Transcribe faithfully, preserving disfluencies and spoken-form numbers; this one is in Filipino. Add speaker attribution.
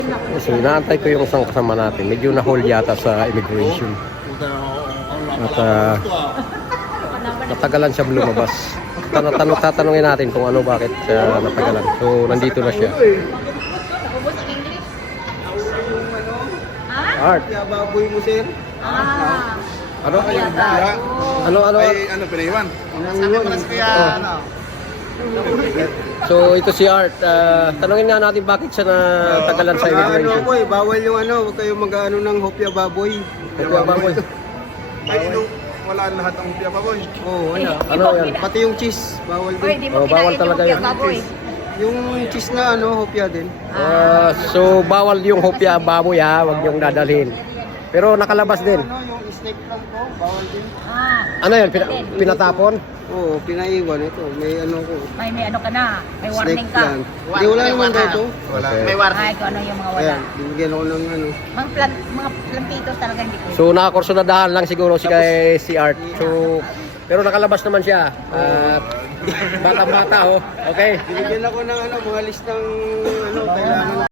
Speaker 1: So inaantay ko yung isang kasama natin. Medyo na-hold yata sa immigration. At uh, natagalan siya lumabas. Tanong, tatanungin natin kung ano, bakit uh, natagalan. So nandito na siya. Art.
Speaker 2: Baboy mo, sir.
Speaker 3: Ah.
Speaker 1: Ano?
Speaker 3: Kaya
Speaker 1: Ano, ano?
Speaker 2: Ay, ano, pinaiwan? Sabi mo lang kaya, ano?
Speaker 1: So ito si Art. Uh, tanungin nga natin bakit siya natagalan sa
Speaker 2: Ano
Speaker 1: immigration.
Speaker 2: po eh, bawal yung ano, huwag kayong mag-ano ng hopya baboy.
Speaker 1: Hopya baboy.
Speaker 2: Ay, ino, wala lahat ang hopya baboy. Oo, oh, wala.
Speaker 1: Ano yan?
Speaker 2: Pati yung cheese, bawal
Speaker 3: Uy,
Speaker 2: din.
Speaker 3: di mo
Speaker 1: Oh, bawal
Speaker 3: kinain
Speaker 1: talaga
Speaker 3: yung
Speaker 1: yun.
Speaker 3: baboy.
Speaker 2: Yung cheese na ano, hopya din.
Speaker 1: Uh, so bawal yung hopya baboy ha, wag yung dadalhin. Pero nakalabas din.
Speaker 2: Ano, yung snake plant ko, bawal din.
Speaker 3: Ah.
Speaker 1: Ano yan? Pina- pinatapon?
Speaker 2: Oo, pinaiwan ito. May ano ko,
Speaker 3: May may ano ka na. May warning
Speaker 2: snake
Speaker 3: ka.
Speaker 2: plant. Hindi, wala naman dito.
Speaker 1: Wala.
Speaker 2: May
Speaker 3: Ay, kung ano yung mga wala.
Speaker 2: Ayan, bibigyan ako ng ano.
Speaker 3: Mga plant, mga plantito talaga hindi ko.
Speaker 1: So nakakursunadahan lang siguro si kay si Art. So pero nakalabas naman siya. At bata-bata oh. Okay.
Speaker 2: Bibigyan ako ng ano, mga listang ano, kailangan